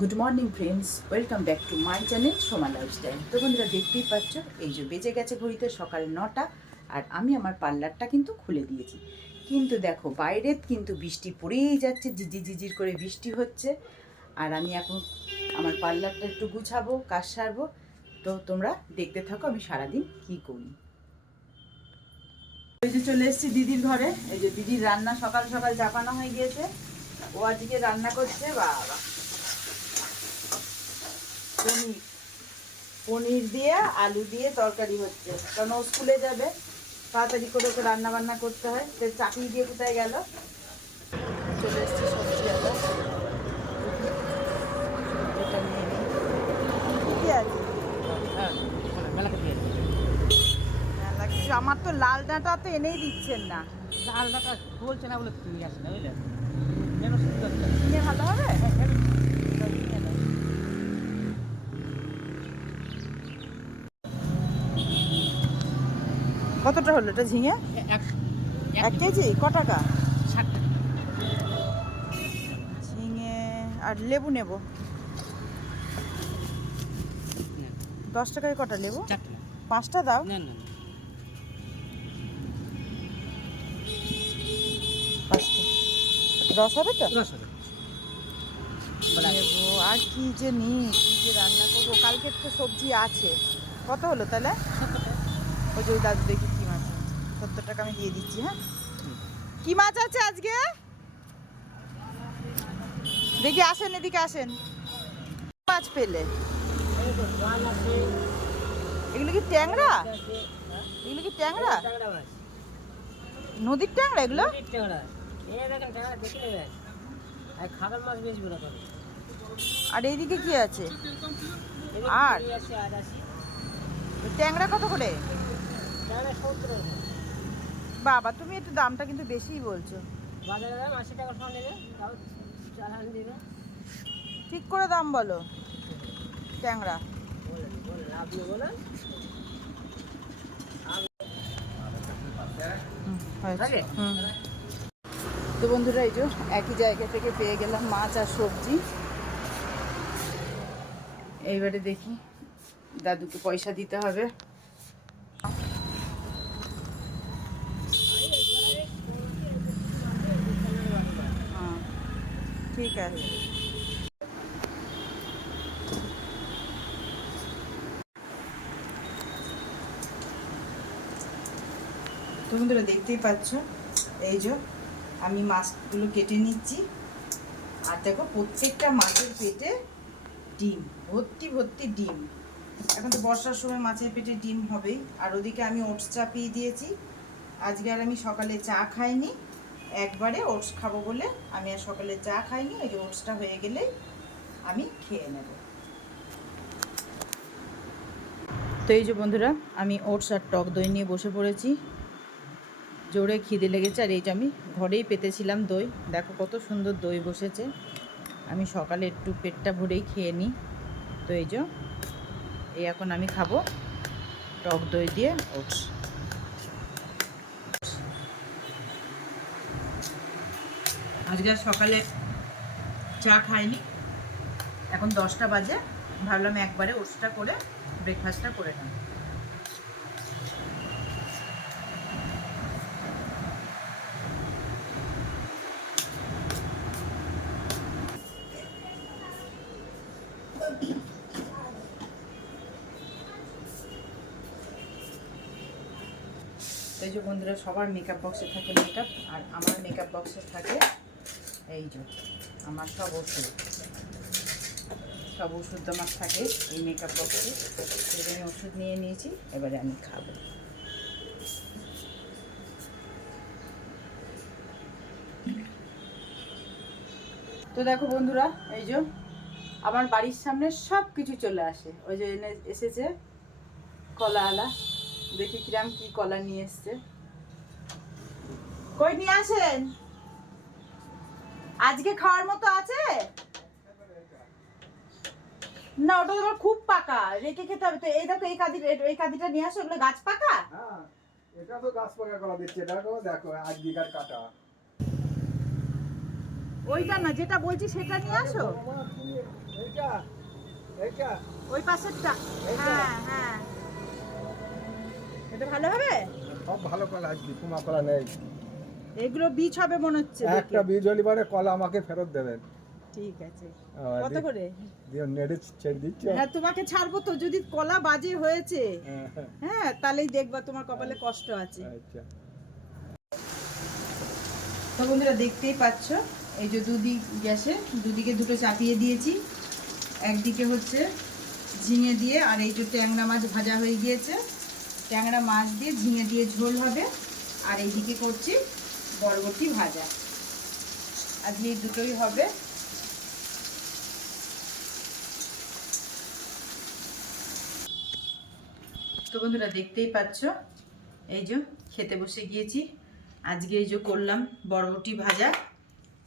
Good morning friends, welcome back to my channel Soma lifestyle. তো বন্ধুরা দেখতেই পাচ্ছ, এই যে বেজে গেছে ঘড়িতে সকাল 9টা, আর আমি আমার পার্লারটা কিন্তু খুলে দিয়েছি। কিন্তু দেখো বাইরে কিন্তু বৃষ্টি পড়েই যাচ্ছে, ঝিঝির ঝিঝির করে বৃষ্টি হচ্ছে। আর আমি এখন আমার পার্লারটা একটু গুছাবো, কাজ সারবো। তো তোমরা দেখতে থাকো আমি সারাদিন কী করি। এই যে চলে এসেছি দিদির ঘরে। এই যে দিদির রান্না সকাল সকাল চাপানো হয়ে গিয়েছে। ও আজকে রান্না করছে বাবা পনির। পনির দিয়ে আলু দিয়ে তরকারি হচ্ছে, কারণ ও স্কুলে যাবে, তাড়াতাড়ি করে ওকে রান্না বান্না করতে হয়। তো চাকরি দিয়ে কোথায় গেল। চলে এসছে সবজি আদা, এটা নিয়ে নিই। কি আছে মেলা কিছু? আমার তো লাল ডাঁটা তো এনেই দিচ্ছেন না। লাল ডাটা বলছে না বলে নিয়ে আসে না, বুঝলেন? কিনে ভালো হবে। কতটা হলো এটা ঝিঙে? 1 কেজি ক টাকা? 60 টাকা। ঝিঙে আর লেবু নেব। 10 টাকায় কটা লেবু? 4 টাকা। 5টা দাও। না না না, 5টা 10 হবে তো? 10 হবে। নেবো। আর কি যে নিই, কি যে রান্না করবো, কালকের তো সবজি আছে। কত হলো তাহলে? 70 টাকা। ওই যে ওই দাদু দেখি কি মাছ আছে। 70 টাকা আমি দিয়ে দিচ্ছি। হ্যাঁ, কি মাছ আছে আজকে দেখি? আসেন এদিকে আসেন। মাছ পেলে? এই তো জাল আছে, এগুলো কি ট্যাংরা? আছে, হ্যাঁ? এগুলো কি ট্যাংরা? ট্যাংরা মাছ, নদীর ট্যাংরা এগুলো? নদীর ট্যাংরা। এই দেখেন ট্যাংরা দেখে নেবেন। আর খাবার মাছ বেচবো না করে। আর এইদিকে কি আছে? এদিকে আর কই আছে, আর আছে। ট্যাংরা কত করে? ট্যাংরা 70 টাকা। বাবা তুমি একটু দামটা কিন্তু বেশিই বলছো। বাজারে দাম 80 টাকা সব নেবে, তাও চালান দেবে। ঠিক করে দাম বলো ট্যাংরা। বলেন বলেন, লাভ নেবো না। হয়েছে। থাকে? তো বন্ধুরা এই যে একই জায়গা থেকে পেয়ে গেলাম মাছ আর সবজি। এইবারে দেখি, দাদুকে পয়সা দিতে হবে। হ্যাঁ, ঠিক আছে। তো বন্ধুরা দেখতেই পাচ্ছ, এই যে আমি মাছগুলো কেটে নিচ্ছি। আর দেখো প্রত্যেকটা মাছের পেটে ডিম, ভর্তি ভর্তি ডিম। এখন তো বর্ষার সময় মাছের পেটে ডিম হবেই। আর ওদিকে আমি ওটস চাপিয়ে দিয়েছি। আজকে আর আমি সকালে চা খাইনি, একবারে ওটস খাবো বলে আমি আর সকালে চা খাইনি। ওই যে ওটসটা হয়ে গেলেই আমি খেয়ে নেব। তো এই যে বন্ধুরা, আমি ওটস আর টক দই নিয়ে বসে পড়েছি। জোরে খিদে লেগেছে। আর এই যে আমি ঘরেই পেতেছিলাম দই, দেখো কত সুন্দর দই বসেছে। আমি সকালে একটু পেটটা ভরেই খেয়ে নিই। তো এই যে এই এখন আমি খাবো টক দই দিয়ে ওটস। আজকে আর সকালে চা খাইনি, এখন 10টা বাজে, ভাবলাম একবারে ওটসটা করে ব্রেকফাস্টটা করে নেব। এই যে বন্ধুরা, সবার মেকআপ বক্সে থাকে মেকআপ, আর আমার মেকআপ বক্সে থাকে এই যে আমার সব ওষুধ। সব ওষুধ আমার থাকে এই মেকআপ বক্সে। এবারে আমি ওষুধ নিয়ে নিয়েছি, এবারে আমি খাবো। তো দেখো বন্ধুরা, এই যে আমার বাড়ির সামনে সব কিছু চলে আসে। ওই যে এসেছে কলাওয়ালা, দেখি কিরাম কি কলা নিয়ে এসছে। কই নিয়ে আসেন, আজকে খাওয়ার মতো আছে না? ওটা তোমার খুব পাকা, রেখে খেতে হবে। তো এই দেখো এই কাদিটা নিয়ে আসো, ওগুলো গাছ পাকা। হ্যাঁ, এটা তো গাছ পাকা কলা দিচ্ছে। দেখো দেখো 1 বিঘার কাটা। ওইটা না, যেটা বলছি সেটা নিয়ে আসো, ওই পাশেরটা। হ্যাঁ হ্যাঁ, এটা ভালো হবে। সব ভালো কলা, আজকে কুমা কলা নেই। এগুলো বীজ হবে মনে হচ্ছে একটা দেখে। বীজ হলি পরে কলা আমাকে ফেরত দেবেন। ঠিক আছে, আহ, কত দি- করে? দিয়ে নেড়ে ছেড়ে দিচ্ছ। হ্যাঁ তোমাকে ছাড়বো তো, যদি কলা বাজে হয়েছে হ্যাঁ, হ্যাঁ, হ্যাঁ তাহলেই দেখবা তোমার কপালে কষ্ট আছে। আচ্ছা। তো বন্ধুরা দেখতেই পাচ্ছ, এই যে দুদিক গ্যাসে দুদিকে দুটো চাপিয়ে দিয়েছি। একদিকে হচ্ছে ঝিঙে দিয়ে, আর এই যে ট্যাংরা মাছ ভাজা হয়ে গিয়েছে, ট্যাংরা মাছ দিয়ে ঝিঙে দিয়ে ঝোল হবে। আর এইদিকে করছি বরবটি ভাজা, আজকে এই দুটোই হবে। তো বন্ধুরা দেখতেই পাচ্ছ, এই যে খেতে বসে গিয়েছি। আজকে এই যে করলাম বরবটি ভাজা,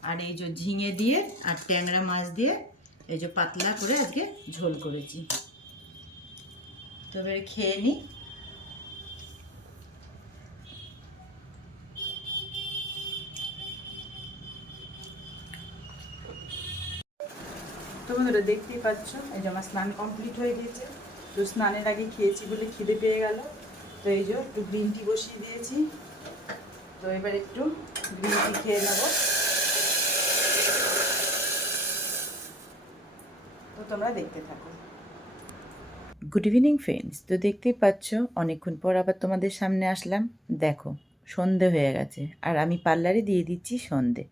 আর এই যে ঝিঙে দিয়ে আর ট্যাংরা মাছ দিয়ে এই যে পাতলা করে আজকে ঝোল করেছি। তো এবারে খেয়ে নিই। তো বন্ধুরা দেখতেই পাচ্ছ, এই যে আমার স্নান কমপ্লিট হয়ে গিয়েছে। তো স্নানের আগে খেয়েছি বলে খিদে পেয়ে গেল। তো এই যে একটু গ্রিন টি বসিয়ে দিয়েছি। তো এবার একটু গ্রিন টি খেয়ে নেব। তো তোমরা দেখতে থাকো। Good evening friends. তো দেখতেই পাচ্ছ, অনেকক্ষণ পর আবার তোমাদের সামনে আসলাম। দেখো সন্ধে হয়ে গেছে, আর আমি পার্লারে দিয়ে দিচ্ছি সন্ধে।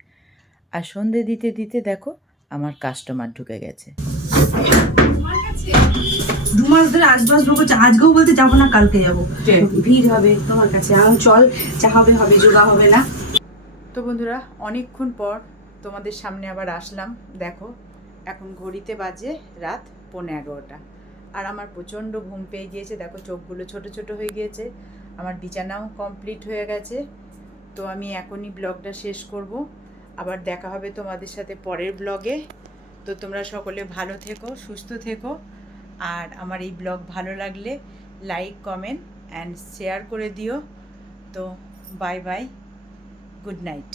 আর সন্ধে দিতে দিতে দেখো আমার কাস্টমার ঢুকে গেছে। 2 মাস ধরে আসবাস বলছে, আজকেও বলতে যাবো না, কালকে যাবো। ভিড় হবে তোমার কাছে, আমি চল, যা হবে হবে, যোগা হবে না। তো বন্ধুরা অনেকক্ষণ পর তোমাদের সামনে আবার আসলাম। দেখো এখন ঘড়িতে বাজে রাত 11:30, আর আমার প্রচণ্ড ঘুম পেয়ে গিয়েছে। দেখো চোখগুলো ছোট ছোট হয়ে গিয়েছে। আমার বিছানাও কমপ্লিট হয়ে গেছে। তো আমি এখনই ব্লগটা শেষ করব। আবার দেখা হবে তোমাদের সাথে পরের ব্লগে। তো তোমরা সকলে ভালো থেকো, সুস্থ থেকো। আর আমার এই ব্লগ ভালো লাগলে লাইক, কমেন্ট অ্যান্ড শেয়ার করে দিও। তো বাই বাই, গুড নাইট।